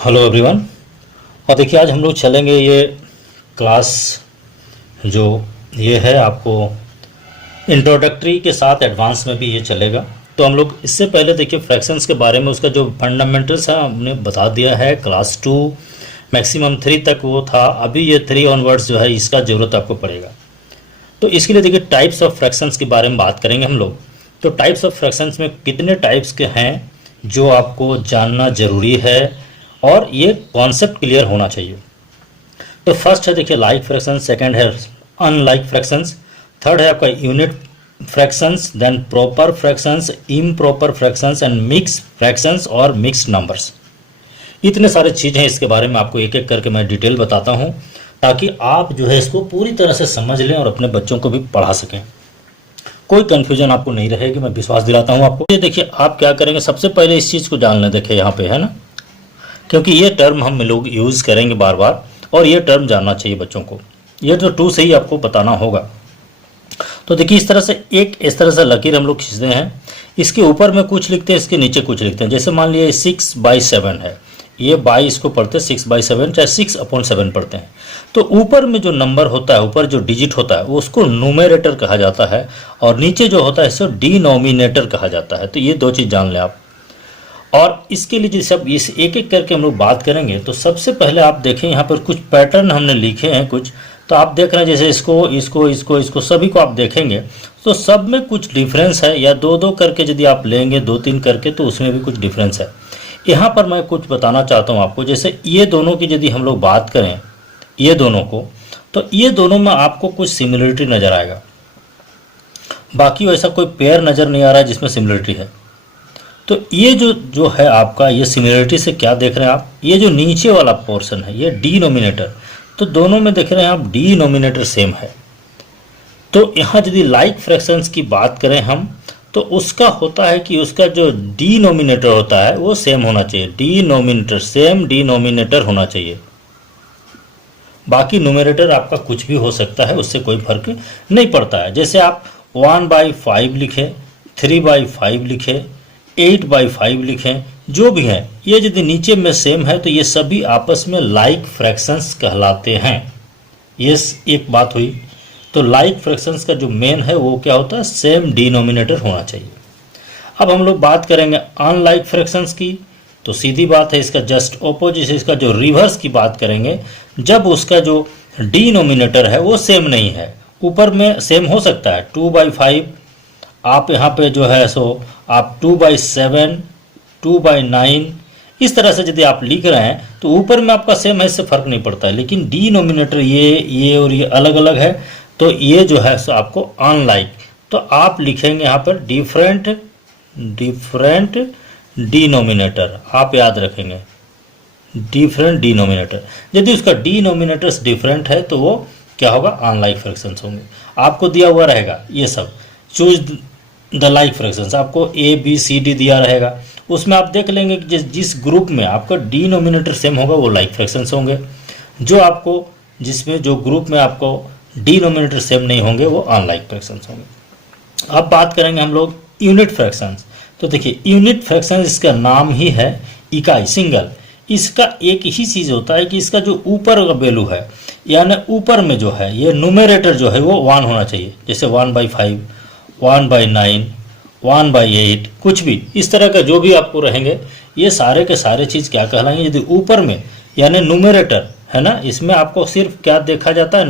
Hello everyone. और देखिए आज हम लोग चलेंगे ये क्लास जो ये है आपको इंट्रोडक्टरी के साथ एडवांस में भी ये चलेगा। तो हम लोग इससे पहले देखिए फ्रैक्शंस के बारे में उसका जो फंडामेंटल्स है हमने बता दिया है। क्लास 2 मैक्सिमम 3 तक वो था, अभी ये 3 ऑनवर्ड्स जो है इसका ज़रूरत आपको पड़ेगा। तो इसके लिए देखिए टाइप्स ऑफ फ्रैक्शंस के बारे में बात करेंगे हम लोग। तो टाइप्स ऑफ फ्रैक्शंस में कितने टाइप्स के हैं जो आपको जानना ज़रूरी है और ये कॉन्सेप्ट क्लियर होना चाहिए। तो फर्स्ट है देखिए लाइक फ्रैक्शंस, सेकंड है अनलाइक फ्रैक्शंस, थर्ड है आपका unit fractions, then proper fractions, improper fractions and mix fractions और मिक्स्ड नंबर्स। इतने सारे चीज़ हैं, इसके बारे में आपको एक एक करके मैं डिटेल बताता हूँ ताकि आप जो है इसको पूरी तरह से समझ लें और अपने बच्चों को भी पढ़ा सकें। कोई कन्फ्यूजन आपको नहीं रहेगी, मैं विश्वास दिलाता हूँ आपको। ये देखिए आप क्या करेंगे, सबसे पहले इस चीज़ को जान लें। देखिए यहाँ पे है ना, क्योंकि ये टर्म हम लोग यूज़ करेंगे बार बार और ये टर्म जानना चाहिए बच्चों को। ये जो टू से ही आपको बताना होगा। तो देखिए इस तरह से लकीर हम लोग खींचते हैं। इसके ऊपर में कुछ लिखते हैं, इसके नीचे कुछ लिखते हैं। जैसे मान लिया 6/7 है, ये बाई इसको पढ़ते हैं 6/7, चाहे 6/7 पढ़ते हैं। तो ऊपर में जो नंबर होता है, ऊपर जो डिजिट होता है, वो उसको न्यूमरेटर कहा जाता है और नीचे जो होता है इसको डिनोमिनेटर कहा जाता है। तो ये दो चीज़ जान लें आप। और इसके लिए जैसे अब इस एक एक करके हम लोग बात करेंगे तो सबसे पहले आप देखें यहाँ पर कुछ पैटर्न हमने लिखे हैं कुछ। तो आप देख रहे हैं जैसे इसको सभी को आप देखेंगे तो सब में कुछ डिफरेंस है, या दो दो करके यदि आप लेंगे 2-3 करके तो उसमें भी कुछ डिफरेंस है। यहाँ पर मैं कुछ बताना चाहता हूँ आपको। जैसे ये दोनों की यदि हम लोग बात करें, ये दोनों को, तो ये दोनों में आपको कुछ सिमिलरिटी नज़र आएगा, बाकी वैसा कोई पेयर नज़र नहीं आ रहा है जिसमें सिमिलरिटी है। तो ये जो है आपका, ये सिमिलरिटी से क्या देख रहे हैं आप, ये जो नीचे वाला पोर्शन है ये डिनोमिनेटर, तो दोनों में देख रहे हैं आप डिनोमिनेटर सेम है। तो यहाँ यदि लाइक फ्रैक्शंस की बात करें हम, तो उसका होता है कि उसका जो डिनोमिनेटर होता है वो सेम होना चाहिए। डिनोमिनेटर सेम डिनोमिनेटर होना चाहिए। बाकी न्यूमरेटर आपका कुछ भी हो सकता है, उससे कोई फर्क नहीं पड़ता है। जैसे आप 1/5 लिखें, 3/5 लिखें, 8/5 लिखें, जो भी है, ये यदि नीचे में सेम है तो ये सभी आपस में लाइक फ्रैक्शंस कहलाते हैं। ये एक बात हुई। तो लाइक फ्रैक्शंस का जो मेन है वो क्या होता है, सेम डिनोमिनेटर होना चाहिए। अब हम लोग बात करेंगे अनलाइक फ्रैक्शंस की। तो सीधी बात है, इसका जस्ट ऑपोजिट, इसका जो रिवर्स की बात करेंगे, जब उसका जो डिनोमिनेटर है वो सेम नहीं है। ऊपर में सेम हो सकता है 2/5, आप यहाँ पे जो है सो आप 2/7, 2/9 इस तरह से यदि आप लिख रहे हैं तो ऊपर में आपका सेम है, इससे फर्क नहीं पड़ता है। लेकिन डिनोमिनेटर ये और ये अलग अलग है, तो ये जो है सो आपको अनलाइक। तो आप लिखेंगे यहाँ पर डिफरेंट डिनोमिनेटर, आप याद रखेंगे डिफरेंट डिनोमिनेटर। यदि उसका डिनोमिनेटर्स डिफरेंट है तो वो क्या होगा, अनलाइक फ्रैक्शंस होंगे। आपको दिया हुआ रहेगा ये सब, चूज द लाइक फ्रैक्शंस, आपको ABCD दिया रहेगा। उसमें आप देख लेंगे कि जिस ग्रुप में आपका डिनोमिनेटर सेम होगा वो लाइक फ्रैक्शंस होंगे। जिसमें जो ग्रुप में आपको डिनोमिनेटर सेम नहीं होंगे वो अनलाइक फ्रैक्शंस होंगे। अब बात करेंगे हम लोग यूनिट फ्रैक्शंस। तो देखिए यूनिट फ्रैक्शंस, इसका नाम ही है इकाई, सिंगल। इसका एक ही चीज़ होता है कि इसका जो ऊपर का वैल्यू है, यानी ऊपर में जो है ये न्यूमरेटर जो है वो 1 होना चाहिए। जैसे 1/5, 1/9, 1/8, कुछ भी इस तरह का जो भी आपको रहेंगे, ये सारे के सारे चीज़ क्या कहलाएंगे, यदि ऊपर में यानी न्यूमरेटर है ना, इसमें आपको सिर्फ क्या देखा जाता है,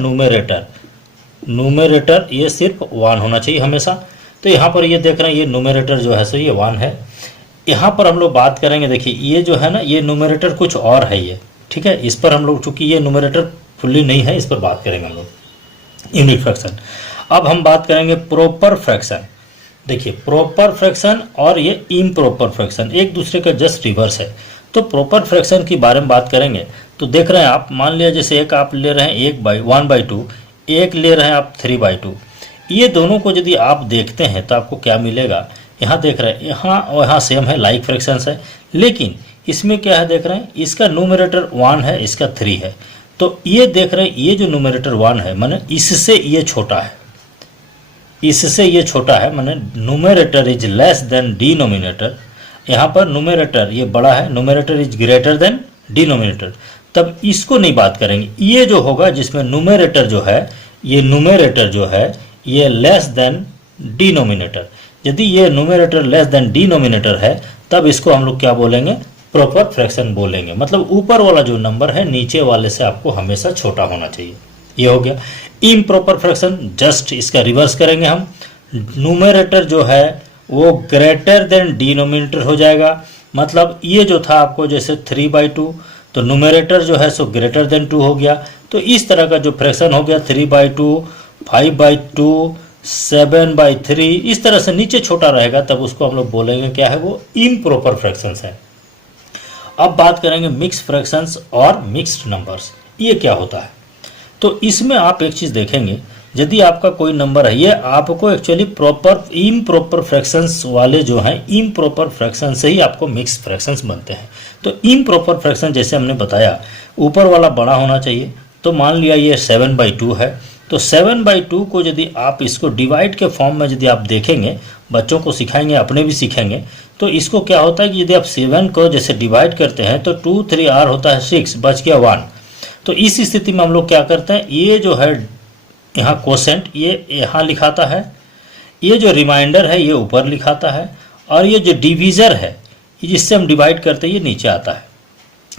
न्यूमरेटर ये सिर्फ 1 होना चाहिए हमेशा। तो यहाँ पर ये देख रहे हैं, ये न्यूमरेटर जो है सो ये 1 है। यहाँ पर हम लोग बात करेंगे, देखिए ये जो है ना, ये न्यूमरेटर कुछ और है ये, ठीक है। इस पर हम लोग, चूंकि ये न्यूमरेटर फुल्ली नहीं है, इस पर बात करेंगे हम लोग यूनिट फ्रैक्शन। अब हम बात करेंगे प्रॉपर फ्रैक्शन। देखिए प्रॉपर फ्रैक्शन और ये इम्प्रॉपर फ्रैक्शन एक दूसरे का जस्ट रिवर्स है। तो प्रॉपर फ्रैक्शन के बारे में बात करेंगे तो देख रहे हैं आप, मान लिया जैसे एक आप ले रहे हैं 1/2, एक ले रहे हैं आप 3/2। ये दोनों को यदि आप देखते हैं तो आपको क्या मिलेगा, यहाँ देख रहे हैं, यहाँ और यहाँ सेम है, लाइक फ्रैक्शंस है। लेकिन इसमें क्या है देख रहे हैं, इसका न्यूमरेटर 1 है, इसका 3 है। तो ये देख रहे हैं, ये जो न्यूमरेटर 1 है माने इससे ये छोटा है, इससे ये छोटा है, माने numerator is less than denominator. यहाँ पर न्यूमरेटर ये बड़ा है, numerator is greater than denominator, तब इसको नहीं बात करेंगे। ये जो होगा जिसमें न्यूमरेटर जो है, ये न्यूमरेटर जो है ये लेस देन डिनोमिनेटर, यदि ये न्यूमरेटर लेस देन डिनोमिनेटर है तब इसको हम लोग क्या बोलेंगे, प्रॉपर फ्रैक्शन बोलेंगे। मतलब ऊपर वाला जो नंबर है नीचे वाले से आपको हमेशा छोटा होना चाहिए। ये हो गया इम्प्रॉपर फ्रैक्शन। जस्ट इसका रिवर्स करेंगे हम, न्यूमरेटर जो है वो ग्रेटर देन डिनोमिनेटर हो जाएगा। मतलब ये जो था आपको जैसे 3/2, तो न्यूमरेटर जो है सो ग्रेटर देन 2 हो गया। तो इस तरह का जो फ्रैक्शन हो गया 3/2, 5/2, 7/3, इस तरह से नीचे छोटा रहेगा, तब उसको हम लोग बोलेंगे क्या है, वो इम्प्रॉपर फ्रैक्शंस है। अब बात करेंगे मिक्स फ्रैक्शंस और मिक्स्ड नंबर्स, ये क्या होता है। तो इसमें आप एक चीज़ देखेंगे, यदि आपका कोई नंबर है, ये आपको एक्चुअली प्रॉपर इम्प्रॉपर फ्रैक्शंस वाले जो हैं, इम्प्रॉपर फ्रैक्शन से ही आपको मिक्स फ्रैक्शंस बनते हैं। तो इम्प्रॉपर फ्रैक्शन जैसे हमने बताया ऊपर वाला बड़ा होना चाहिए। तो मान लिया ये 7/2 है, तो 7/2 को यदि आप इसको डिवाइड के फॉर्म में यदि आप देखेंगे, बच्चों को सिखाएंगे, अपने भी सीखेंगे, तो इसको क्या होता है कि यदि आप 7 को जैसे डिवाइड करते हैं तो 2 3 R होता है 6, बच गया 1। तो इस स्थिति में हम लोग क्या करते हैं, ये जो है यहाँ कोसेंट ये यहाँ लिखाता है, ये जो रिमाइंडर है ये ऊपर लिखाता है, और ये जो डिवीज़र है जिससे हम डिवाइड करते हैं ये नीचे आता है।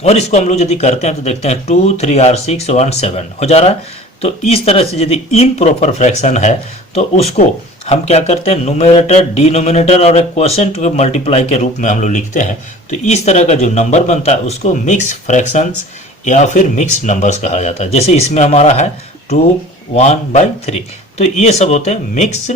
और इसको हम लोग यदि करते हैं तो देखते हैं 2 3 R 6 1 7 हो जा रहा है। तो इस तरह से यदि इम्प्रॉपर फ्रैक्शन है तो उसको हम क्या करते हैं, न्यूमरेटर डिनोमिनेटर और एक क्वोशेंट के मल्टीप्लाई के रूप में हम लोग लिखते हैं। तो इस तरह का जो नंबर बनता है उसको मिक्स फ्रैक्शंस या फिर मिक्स नंबर्स कहा जाता है। जैसे इसमें हमारा है 2 1/3, तो ये सब होते हैं मिक्स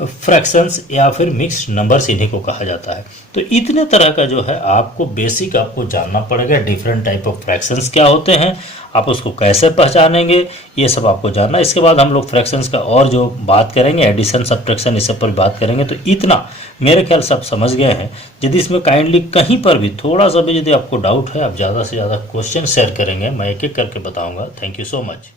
फ्रैक्शंस या फिर मिक्स्ड नंबर्स, इन्हीं को कहा जाता है। तो इतने तरह का जो है आपको बेसिक आपको जानना पड़ेगा, डिफरेंट टाइप ऑफ फ्रैक्शंस क्या होते हैं, आप उसको कैसे पहचानेंगे, ये सब आपको जानना। इसके बाद हम लोग फ्रैक्शंस का और जो बात करेंगे, एडिशन सब्ट्रैक्शन इस सब पर बात करेंगे। तो इतना मेरे ख्याल से आप समझ गए हैं। यदि इसमें काइंडली कहीं पर भी थोड़ा सा भी यदि आपको डाउट है, आप ज़्यादा से ज़्यादा क्वेश्चन शेयर करेंगे, मैं एक एक करके बताऊँगा। Thank you so much.